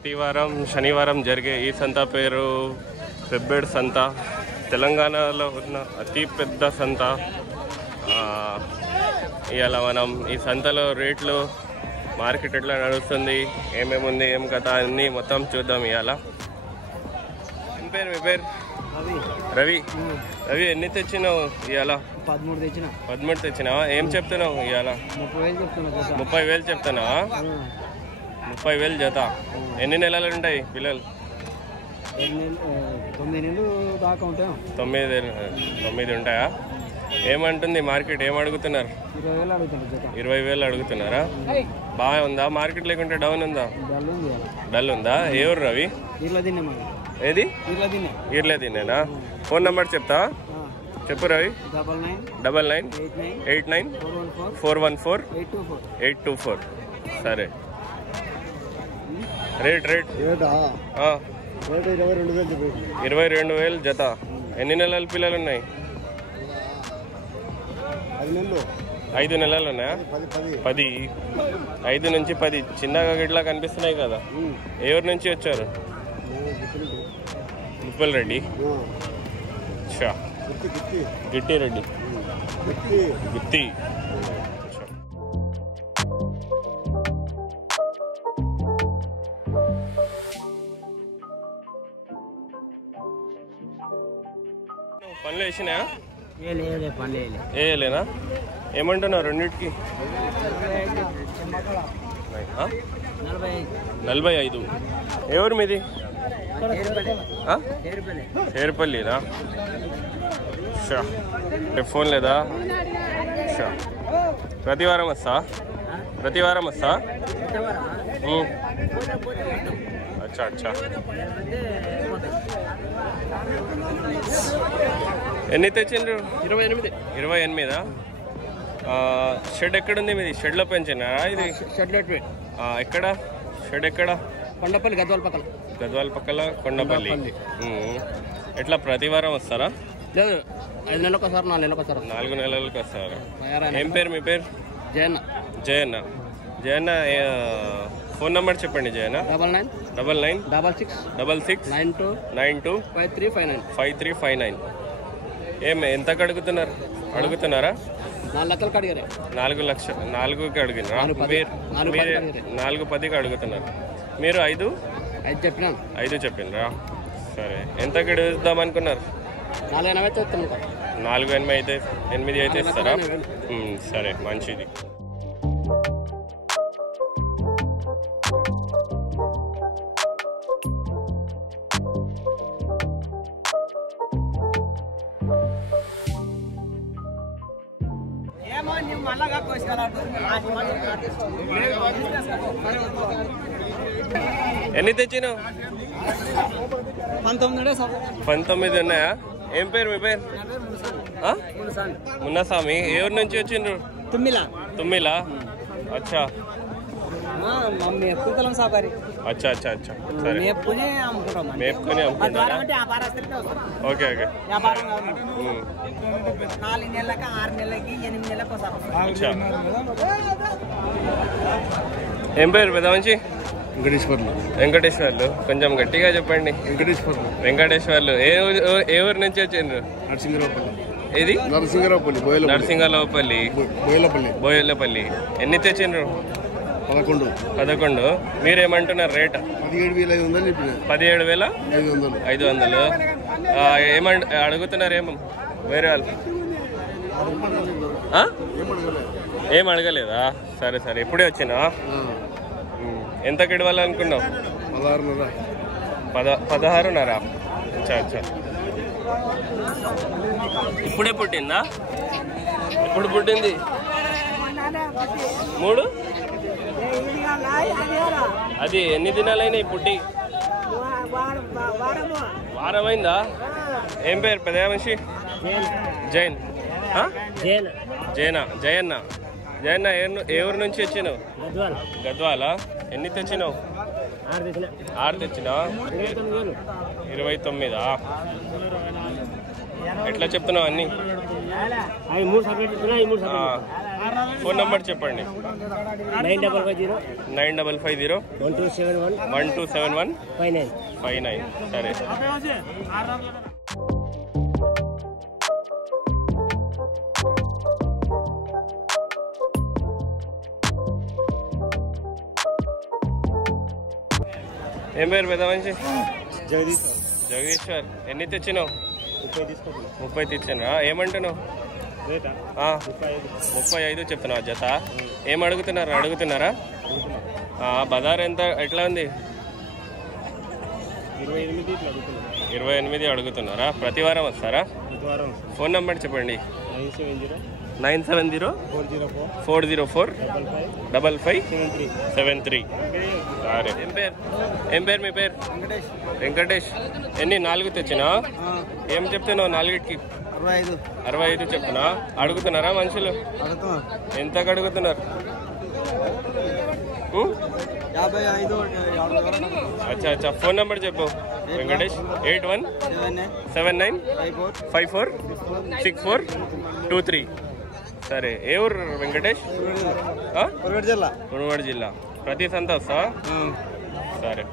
ప్రతి వారం శనివారం జరిగే ఈ సంత పేరు పెబ్బేడ్ సంత. తెలంగాణలో ఉన్న అతి పెద్ద సంత. ఇవాళ మనం ఈ సంతలో రేట్లు, మార్కెట్ ఎట్లా నడుస్తుంది, ఏమేమి ఉంది, ఏం కథ అన్నీ మొత్తం చూద్దాం ఇవాళ. ఏం పేరు మీ పేరు? రవి. రవి ఎన్ని తెచ్చినావు ఇవాళ? 13 తెచ్చినావా? ఏం చెప్తున్నావు ఇవాళ? 30,000 చెప్తున్నావా? 30,000 జత. ఎన్ని నెలలు ఉంటాయి పిల్లలు? 9 ఉంటాయా? ఏమంటుంది మార్కెట్? ఏం అడుగుతున్నారు? 20,000 అడుగుతున్నారా? బాగా ఉందా మార్కెట్, లేకుంటే డౌన్ ఉందా? డల్ ఉందా? ఏ ఊరు రవి? ఏది? ఈర్లే తినేనా? ఫోన్ నెంబర్ చెప్తా, చెప్పు రవి. 9989414824. సరే. రేట్ 22,000 జత. ఎన్ని నెలల పిల్లలు ఉన్నాయి? 5 నెలలు ఉన్నాయా? 10. 5 నుంచి 10 చిన్నగా గిట్లా కనిపిస్తున్నాయి కదా. ఎవరి నుంచి వచ్చారు? ముప్పల్ రెడ్డి. గిట్టి రెడ్డి. గిట్టి. పనులు వేసినాయా? వేయలేనా? ఏమంటున్నారు రెండింటికి? 45. ఎవరు మీది? చేరుపల్లినా? ఫోన్ లేదా? ప్రతి వారం వస్తా? అచ్చా. ఎన్ని తెచ్చిండ్రు? 28. షెడ్ ఎక్కడుంది మీది? షెడ్లో పెంచినారా ఇది? ఎక్కడ షెడ్? ఎక్కడ? కొండపల్లి, గద్వాల పక్కల కొండపల్లి. ఎట్లా ప్రతి వారం వస్తారా? లేదు, 5 నెలలకు ఒకసారి, 4 నెలలకు ఒకసారి. 4 నెలలకు వస్తారా? ఏం పేరు మీ పేరు? జయన్న. ఫోన్ నెంబర్ చెప్పండి. జయన్న. 996666925359. ఎంత అడుగుతున్నారా? 4 లక్షలు. 4కి అడిగినారా? 4,10కి అడుగుతున్నారు. మీరు 5 చెప్పినరా? సరే. ఎంతకి ఇద్దాం అనుకున్నారు? 4,80 అయితే ఇస్తారా? సరే, మంచిది. ఎన్ని తెచ్చినావు? 19 ఉన్నాయా? ఏం పేరు మీ పేరు? మున్నస్వామి. ఎవరి నుంచి వచ్చిండ్రు? తుమ్మిలా. అచ్చా. అచ్చా. సరే, మేపుకొని అమ్ముకుంటారా? ఓకే. 4 నెలలకి, 6 నెలలకి, 8 నెలలకు. అచ్చా. ఏం పేరు పెద్ద మంచి? వెంకటేశ్వర్లు. కొంచెం గట్టిగా చెప్పండి. వెంకటేశ్వర్లు. ఏ ఊరు నుంచి వచ్చిండ్రు? ఏది? నరసింగరావుపల్లి, బోయలపల్లి. ఎన్ని తెచ్చిండ్రు? 11. మీరేమంటున్నారు రేట్? 17,500. అడుగుతున్నారు. వేరే వాళ్ళు ఏం అడగలేదా? సరే. ఇప్పుడే వచ్చినా? ఎంతకి ఇవ్వాలనుకున్నావు? 16,500. అచ్చా. ఇప్పుడే పుట్టిందా? ఇప్పుడు పుట్టింది 3. అది ఎన్ని దినాలైనాయి పుట్టి? వారమైందా? ఏం పేరు పెద్ద మనిషి? జయన్న. ఏ ఊరు నుంచి వచ్చినావు? గద్వాల. ఎన్ని తెచ్చినావు? 6 తెచ్చినావా? 29. ఎట్లా చెప్తున్నావు అన్నీ? ఫోన్ నెంబర్ చెప్పండి. 9550 1271 59. సరే. ఏం పేరు పెద్ద మనిషి? జగదీశ్వర్. ఎన్ని తెచ్చినావు? 30 తెచ్చానా? ఏమంటున్నావు? 35 చెప్తున్నావు జత. ఏం అడుగుతున్నారా? బజార్ ఎట్లా ఉంది? 28 అడుగుతున్నారా? ప్రతి వారం వస్తారా? ఫోన్ నెంబర్ చెప్పండి. 970 404 5573. సరే. ఏం పేరు మీ పేరు? వెంకటేష్. ఎన్ని? 4 తెచ్చినా? ఏం చెప్తున్నావు 4కి? 65 చెప్తున్నా. అడుగుతున్నారా మనుషులు? ఎంతకు అడుగుతున్నారు? 55. అచ్చా. ఫోన్ నెంబర్ చెప్పు వెంకటేష్. 8179546423. సరే. ఏ ఊరు వెంకటేష్? మునుగోడు జిల్లా. ప్రతి సంత వస్తావా? సరే.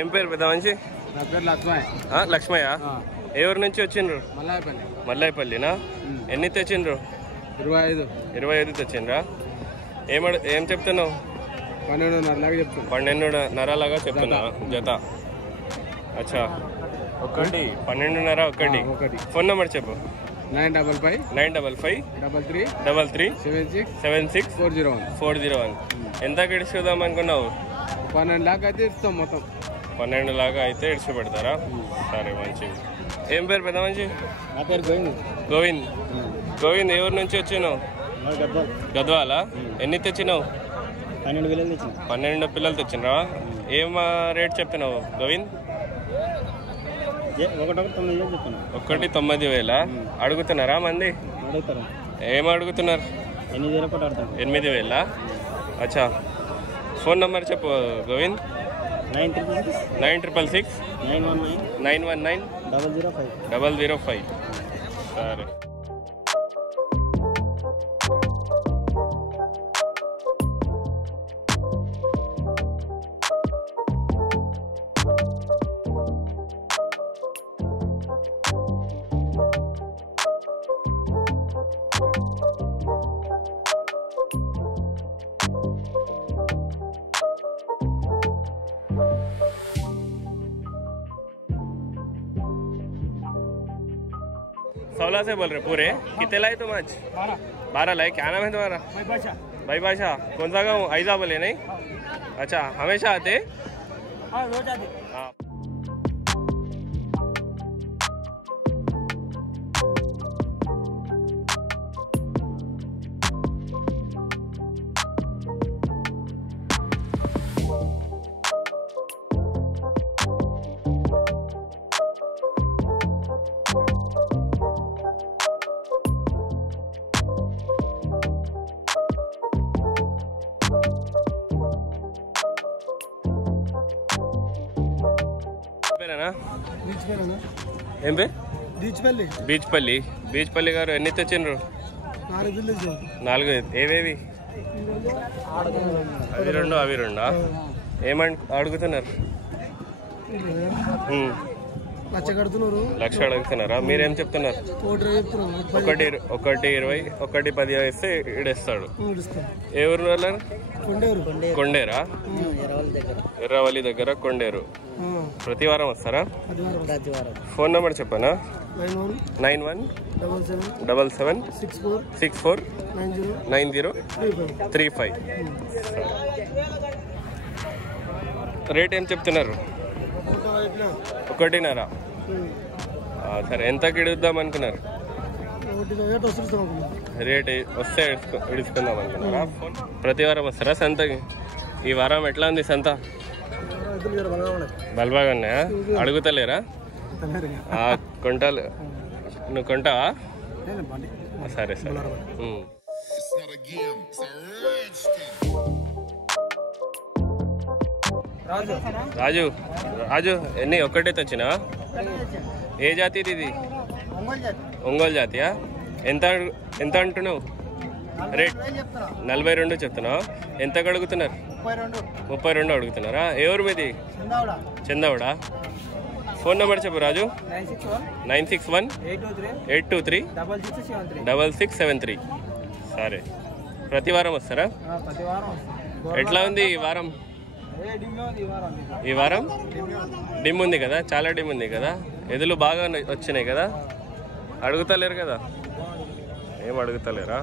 ఏం పేరు పెద్ద మనిషి? నా పేరు లక్ష్మయ్య. లక్ష్మయ్య. ఏ ఊరు నుంచి వచ్చిండ్రు? మల్లాయపల్లినా? ఎన్ని తెచ్చిండ్రు? 25 తెచ్చిండ్రా? ఏం చెప్తున్నావు? 12.5 లాగా చెప్తున్నా జత. అచ్చా. 12.5 ఒకటి. ఫోన్ నెంబర్ చెప్పు. 955 33 76 401. ఎంత ఇడుచుదాం అనుకున్నావు? 12 లాగా అయితే ఇస్తాం మొత్తం. 12 లాగా అయితే ఇడిచి పెడతారా? సరే, మంచిది. ఏం పేరు పెద్ద మంచి? నా పేరు గోవింద్. ఏ ఊరు నుంచి వచ్చినావు? గద్వాల. ఎన్ని తెచ్చినావు? 12 పిల్లలు తెచ్చినావా? ఏం రేట్ చెప్తున్నావు గోవింద్? 1,90,000. అడుగుతున్నారా మంది? ఏం అడుగుతున్నారు? 8,000. అచ్చా. ఫోన్ నెంబర్ చెప్పు గోవింద్. 9666 919 005. సరే. सौला से बोल रहे पूरे? कितने लाए तुम आज? 12 लाए. क्या नाम है तुम्हारा? भाई बादशाह. कौन सा गाँव? ऐजा बोले नहीं? अच्छा. हमेशा आते? रोज आते. हाँ. ఏం పే? బీచ్పల్లి గారు. ఎన్ని తెచ్చిండ్రు? 4. ఏవేవి? అవి 2. ఏమని అడుగుతున్నారు? 1,00,000 అడుగుతున్నారా? మీరేం చెప్తున్నారు? 1,20,000 1,10 వేస్తే ఇడేస్తాడు. ఏ ఊరు వాళ్ళు? కొండేరా? ఎర్రవల్లి దగ్గర కొండేరు. ప్రతి వారం వస్తారా? ఫోన్ నెంబర్ చెప్పనా? 9177649035. రేట్ ఏం చెప్తున్నారు? 1.5. సరే. ఎంతకి ఇడుద్దాం అనుకున్నారు? రేట్ వస్తే ఇడుచుకుందాం అనుకున్నారా? ప్రతి వారం వస్తారా సంతకి? ఈ వారం ఎట్లా ఉంది సంత? బల్బాగా ఉన్నాయా? అడుగుతలేరా? క్వింటాల్ నువ్వు కొంటావా? సరే సరే. రాజు రాజు ఎన్ని ఒక్కటే తెచ్చినా? ఏ జాతి ఇది? ఒంగోలు జాతియా? ఎంత ఎంత అంటున్నావు రేట్? 42 చెప్తున్నావు. ఎంత అడుగుతున్నారు? 32 అడుగుతున్నారా? ఏ ఊరు మీది? చందావుడా. ఫోన్ నెంబర్ చెప్పు రాజు. 961-823-6673. సరే, ప్రతి వారం వస్తారా? ఎట్లా ఉంది ఈ వారం? ఈ వారం డిమ్ ఉంది కదా, చాలా డిమ్ ఉంది కదా. ఎదులు బాగా వచ్చినాయి కదా. అడుగుతలేరు కదా? ఏం అడుగుతలేరా?